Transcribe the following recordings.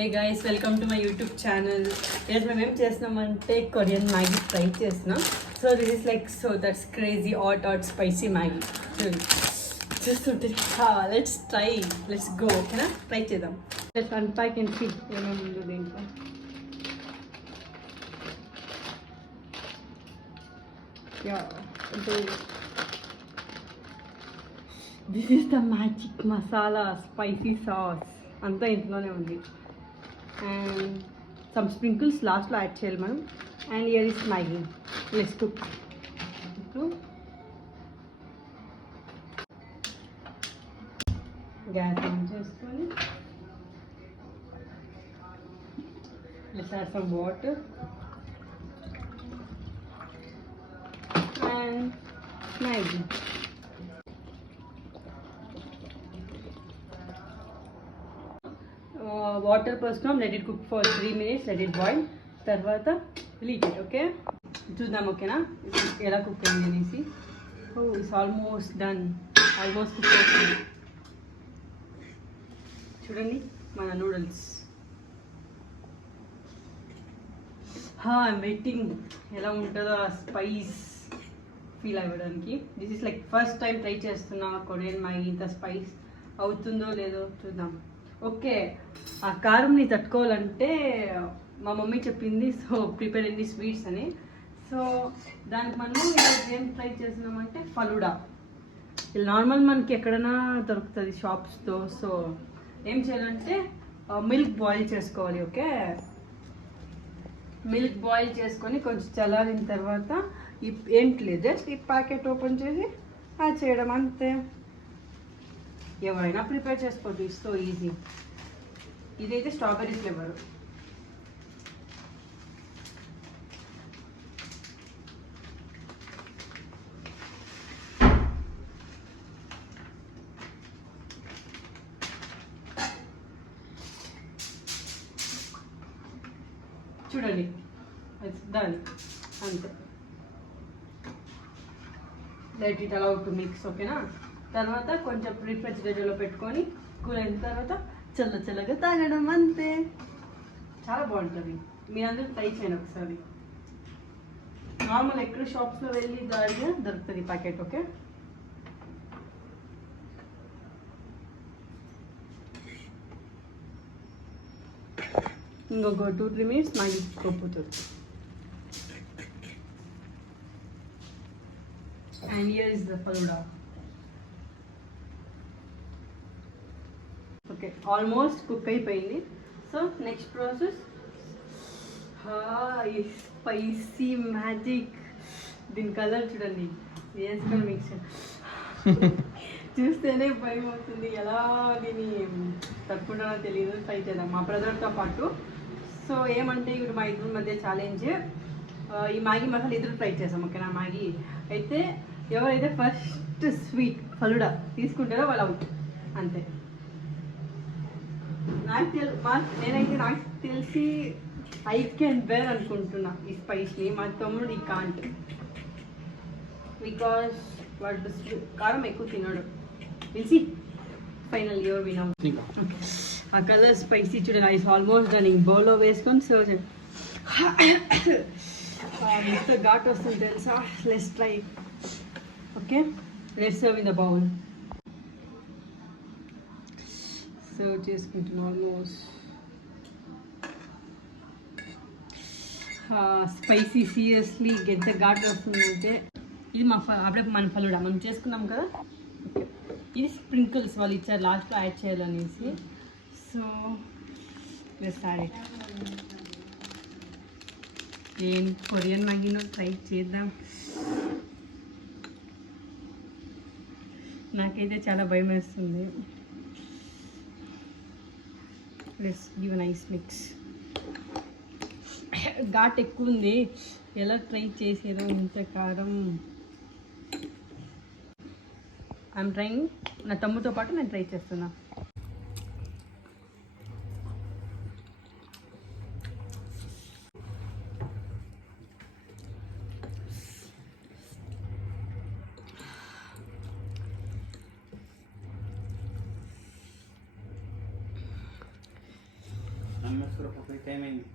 A guys welcome to my YouTube channel. ఈరోజు మేము ఏం చేస్తున్నామంటే కొరియన్ మ్యాగీ ట్రై చేస్తున్నాం. So this is like so that's crazy hot spicy Maggi చూస్తుంటే let's try, let's go. ఓకేనా, ట్రై చేద్దాం. లెట్స్ అన్పాక్ అండ్ సీ ఏమేమి ఉందో దీంట్లో. This is the magic masala spicy sauce, అంతా ఇంట్లోనే ఉంది. అండ్ సమ్ స్ప్రింకిల్స్ లాస్ట్లో యాడ్ చేయాలి మనం. And year is Maggi. Let's cook. ఇప్పుడు గ్యాస్ ఆన్ చేసుకొని let's add some water and Maggi. Water పోసుకున్నాం. Let it cook for 3 minutes. Let it boil. తర్వాత లీట్ ఇట్. ఓకే, చూద్దాం. ఓకేనా, ఎలా కుక్ అయింది అనేసి. It's almost done. Almost cook అవుతుంది. చూడండి మన నూడిల్స్. ఐమ్ వెయిటింగ్ ఎలా ఉంటుందో ఆ స్పైస్ ఫీల్ అవ్వడానికి. This is like first time try చేస్తున్నా కొరియన్ మ్యాగీ. ఇంత స్పైస్ అవుతుందో లేదో చూద్దాం. ఓకే, ఆ కారంని తట్టుకోవాలంటే మా మమ్మీ చెప్పింది. సో ప్రిపేర్ ఎన్ని స్వీట్స్ అని. సో దానికి మనం ఏం ట్రై చేస్తున్నామంటే ఫలూడా. ఇది నార్మల్ మనకి ఎక్కడైనా దొరుకుతుంది షాప్స్తో. సో ఏం చేయాలంటే మిల్క్ బాయిల్ చేసుకోవాలి. ఓకే, మిల్క్ బాయిల్ చేసుకొని కొంచెం చల్లారిన తర్వాత ఏంటి లేదు, జస్ట్ ఈ ప్యాకెట్ ఓపెన్ చేసి యాడ్ చేయడం అంతే. ఎవరైనా ప్రిపేర్ చేసుకోవచ్చు, ఇట్స్ సో ఈజీ. ఇదైతే స్ట్రాబెర్రీ ఫ్లేవర్. చూడండి, ఇట్స్ డన్. అంతే. Let it allow to mix. ఓకేనా, తర్వాత కొంచెం రిఫ్రిజిరేటర్లో పెట్టుకొని కూల్ అయిన తర్వాత చల్లగా తాగడం అంతే. చాలా బాగుంటుంది. మీరందరూ ట్రై చేయండి ఒకసారి. నార్మల్ ఎక్కడ షాప్స్లో వెళ్ళి దాడిగా దొరుకుతుంది ప్యాకెట్. ఓకే, ఇంకొక 2-3 minutes మ్యాగీ కొప్పుతుంది. And here is the falooda. Okay, almost cook అయిపోయింది. So next process spicy magic. దీని కలర్ చూడండి, వేసుకొని మిక్స్ చూస్తేనే భయం అవుతుంది. ఎలా దీన్ని తట్టుకుంటానో తెలియదు. ట్రై చేద్దాం మా బ్రదర్తో పాటు. సో ఏమంటే ఇప్పుడు మా ఇద్దరి మధ్య ఛాలెంజ్. ఈ మ్యాగీ మసాలా ఇద్దరు ట్రై చేసాం. ఓకేనా, మ్యాగీ అయితే ఎవరైతే ఫస్ట్ స్వీట్ ఫలూడా తీసుకుంటారో వాళ్ళు అవుట్. అంతే. నేనైతే నాకు తెలిసి ఐ కెన్ బేర్ అనుకుంటున్నా ఈ స్పైస్ని. మా తమ్ముడు ఈ కాంట్, బికాస్ వాడు కారం ఎక్కువ తినడు. తెలిసి ఫైనల్ యూర్ వినౌ. ఆ కలర్ స్పైసీ చూడండి. It's almost done. బౌల్లో వేసుకొని సర్వ్ చేయండి. ఎంత ఘాట్ వస్తుంది తెలుసా. Let's try. Okay, let's serve in the bowl. Serve చేసుకుంటున్నాం. Almost spicy. సీరియస్లీ ఎంత ఘాట్ వస్తుందంటే. ఇది అప్పుడే మన ఫలూడా మనం చేసుకున్నాం కదా. ఓకే, ఇది స్ప్రింకిల్స్ వాళ్ళు ఇచ్చారు లాస్ట్లో యాడ్ చేయాలనేసి. So let's add it. ఏం కొరియన్ మ్యాగీనో ట్రై చేద్దాం. నాకైతే చాలా భయం వేస్తుంది. Let's give nice mix. Ghat ఎక్కువ ఉంది. ఎలా ట్రై చేసేదో ఇంత కారం. I'm trying. నా తమ్ముతో పాటు నేను ట్రై చేస్తున్నా. నమ్మేశ్వర టైం అయింది.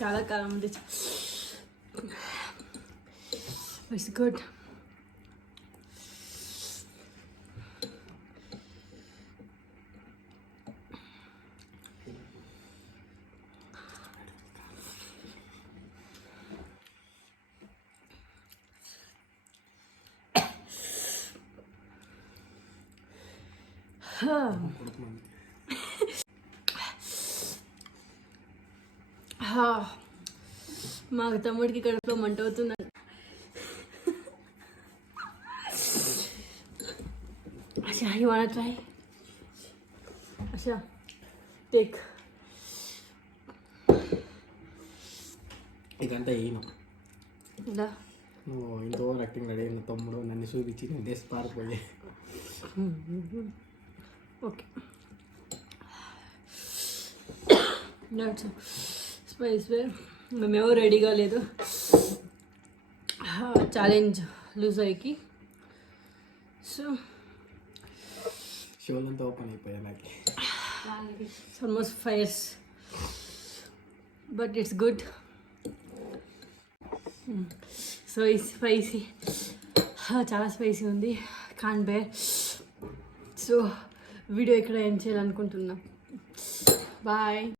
చాలా కాలం ఉంది. It's good. మా తమ్ముడికి కడుపులో మంట అవుతుందండి. Asha, you wanna try? Asha, take. ఇదంతా ఏమో ఇలా నువ్వు ఇంత ఓవర్ యాక్టింగ్ రెడీ అయిన తమ్ముడు నన్ను చూపించి నేను దేశ పారిపోయే. ఓకే, స్పైస్ వేర్ మేమేమో రెడీగా లేదు. ఛాలెంజ్ లూజ్ అయ్యి సో షోలంతా ఓపెన్ అయిపోయాయి నాకు. Almost fires but it's good. So ఈ స్పైసీ చాలా స్పైసీ ఉంది, కాన్ బేర్. సో వీడియో ఇక్కడ ఎండ్ చేయాలనుకుంటున్నా. బాయ్.